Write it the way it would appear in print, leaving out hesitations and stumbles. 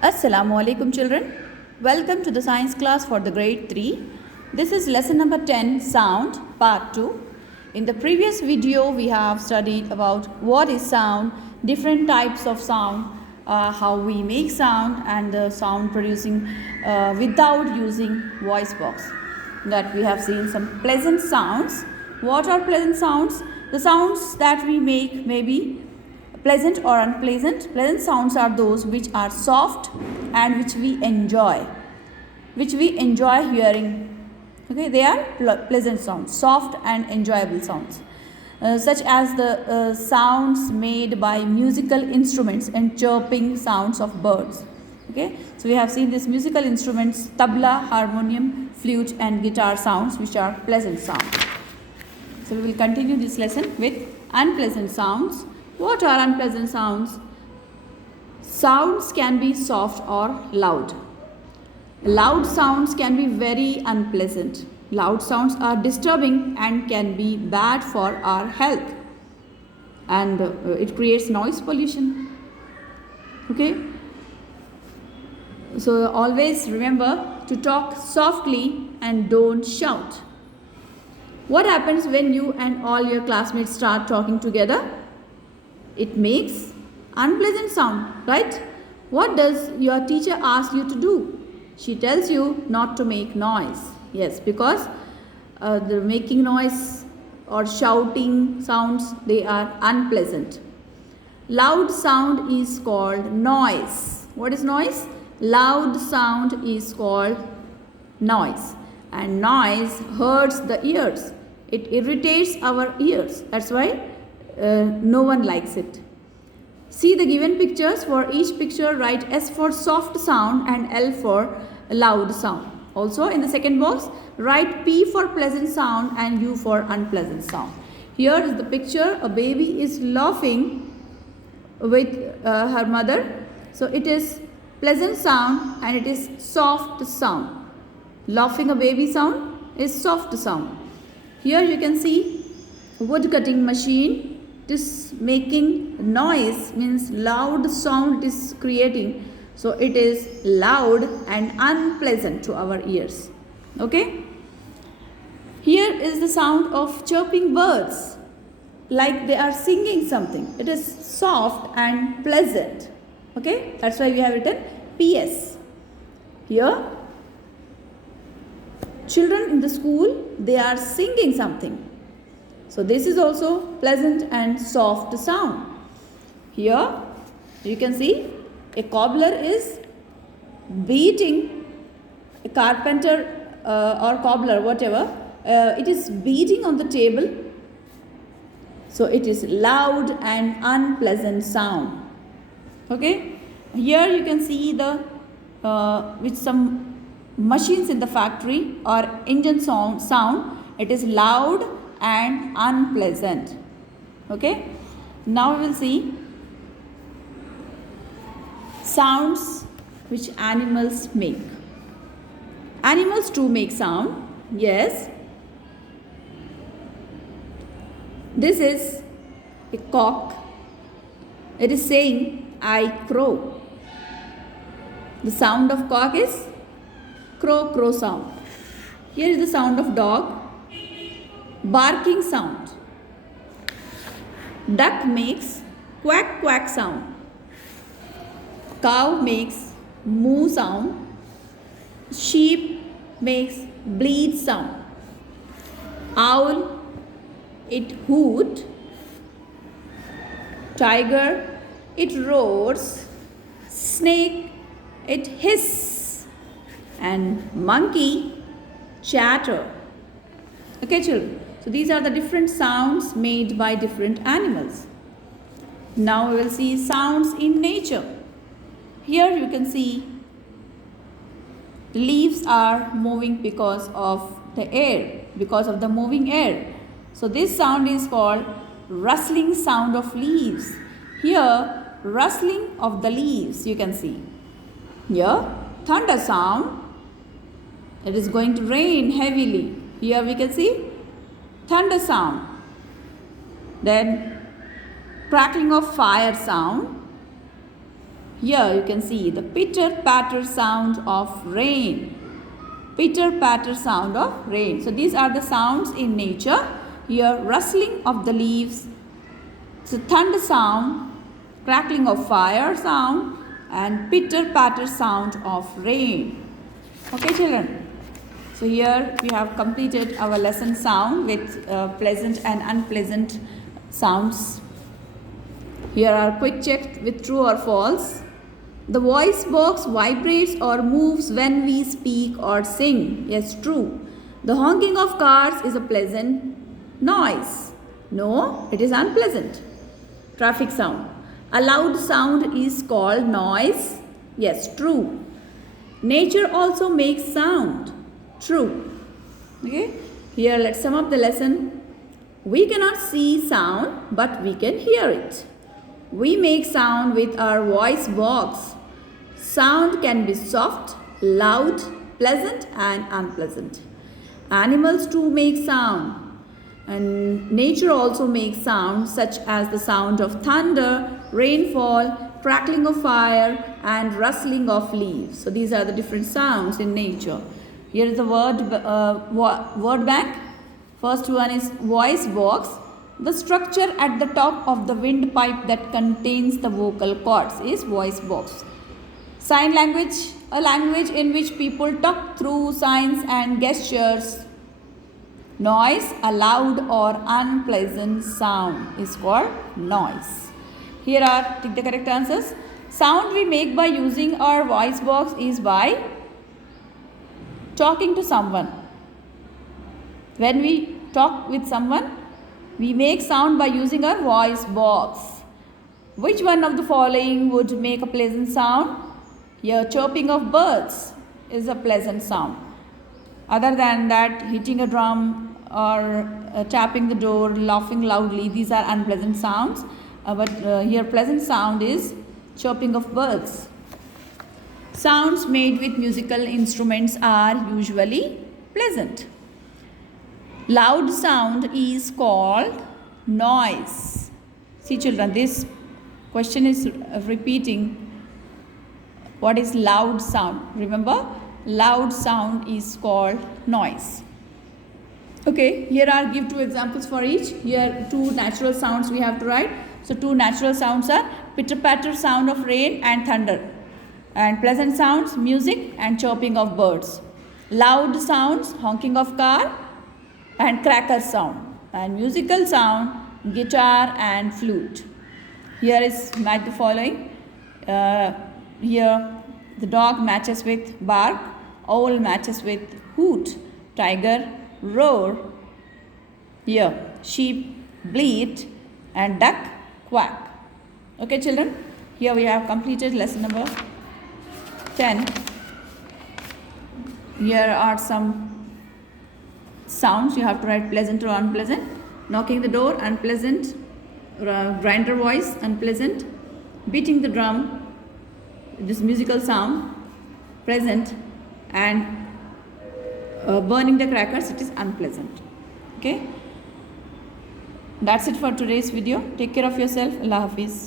Assalamu alaikum children. Welcome to the science class for the grade 3. This is lesson number 10, sound, part 2. In the previous video we have studied about what is sound, different types of sound, how we make sound and the sound producing without using voice box. That we have seen some pleasant sounds. What are pleasant sounds? The sounds that we make may be pleasant or unpleasant. Pleasant sounds are those which are soft and which we enjoy hearing. Okay, they are pleasant sounds, soft and enjoyable sounds, such as the sounds made by musical instruments and chirping sounds of birds. Okay, so we have seen these musical instruments: tabla, harmonium, flute and guitar sounds, which are pleasant sounds. So we will continue this lesson with unpleasant sounds. What are unpleasant sounds? Sounds can be soft or loud. Loud sounds can be very unpleasant. Loud sounds are disturbing and can be bad for our health. And it creates noise pollution. Okay? So always remember to talk softly and don't shout. What happens when you and all your classmates start talking together? It makes unpleasant sound, right? What does your teacher ask you to do? She tells you not to make noise. Yes, because the making noise or shouting sounds, they are unpleasant. Loud sound is called noise. What is noise? Loud sound is called noise. And noise hurts the ears. It irritates our ears. That's why no one likes it. See the given pictures. For each picture write S for soft sound and L for loud sound. Also in the second box write P for pleasant sound and U for unpleasant sound. Here is the picture. A baby is laughing with her mother. So it is pleasant sound and it is soft sound. Laughing a baby sound is soft sound. Here you can see wood cutting machine. It is making noise, means loud sound it is creating. So it is loud and unpleasant to our ears. Okay. Here is the sound of chirping birds, like they are singing something. It is soft and pleasant. Okay. That's why we have written PS. Here, children in the school, they are singing something. So this is also pleasant and soft sound. Here you can see a cobbler is beating, a carpenter or cobbler, whatever, it is beating on the table. So it is loud and unpleasant sound. Okay. Here you can see the with some machines in the factory or engine sound. It is loud and unpleasant. Okay. Now we will see sounds which animals make. Animals too make sound. Yes. This is a cock. It is saying I crow. The sound of cock is crow, crow sound. Here is the sound of dog. Barking sound. Duck makes quack quack sound. Cow makes moo sound. Sheep makes bleat sound. Owl, it hoot. Tiger, it roars. Snake, it hiss. And monkey, chatter. Okay, children. So these are the different sounds made by different animals. Now we will see sounds in nature. Here you can see the leaves are moving because of the air, because of the moving air. So this sound is called rustling sound of leaves. Here, rustling of the leaves you can see. Here, thunder sound. It is going to rain heavily. Here we can see thunder sound. Then crackling of fire sound. Here you can see the pitter-patter sound of rain. Pitter-patter sound of rain. So these are the sounds in nature. Here rustling of the leaves, so thunder sound, crackling of fire sound, and pitter-patter sound of rain. Okay children. So here we have completed our lesson sound with pleasant and unpleasant sounds. Here are quick check with true or false. The voice box vibrates or moves when we speak or sing. Yes, true. The honking of cars is a pleasant noise. No, it is unpleasant. Traffic sound. A loud sound is called noise. Yes, true. Nature also makes sound. True. Okay. Here let's sum up the lesson. We cannot see sound, but we can hear it. We make sound with our voice box. Sound can be soft, loud, pleasant and unpleasant. Animals too make sound. And nature also makes sounds such as the sound of thunder, rainfall, crackling of fire and rustling of leaves. So these are the different sounds in nature. Here is the word bank. First one is voice box. The structure at the top of the windpipe that contains the vocal cords is voice box. Sign language, a language in which people talk through signs and gestures. Noise, a loud or unpleasant sound is called noise. Here are the correct answers. Sound we make by using our voice box is by talking to someone. When we talk with someone, we make sound by using our voice box. Which one of the following would make a pleasant sound? Here, chirping of birds is a pleasant sound. Other than that, hitting a drum or tapping the door, laughing loudly, these are unpleasant sounds. But here, pleasant sound is chirping of birds. Sounds made with musical instruments are usually pleasant. Loud sound is called noise. See children, this question is repeating. What is loud sound? Remember, loud sound is called noise. Okay, here are give two examples for each. Here two natural sounds we have to write. So two natural sounds are pitter-patter sound of rain and thunder. And pleasant sounds, music and chirping of birds. Loud sounds, honking of car and cracker sound. And musical sound, guitar and flute. Here is match the following. Here the dog matches with bark, owl matches with hoot, tiger roar. Here sheep bleat and duck quack. Okay children, here we have completed lesson number 10. Here are some sounds you have to write pleasant or unpleasant. Knocking the door, unpleasant. Grinder voice, unpleasant. Beating the drum, this musical sound, pleasant. And burning the crackers, it is unpleasant. Okay, that's it for today's video. Take care of yourself. Allah Hafiz.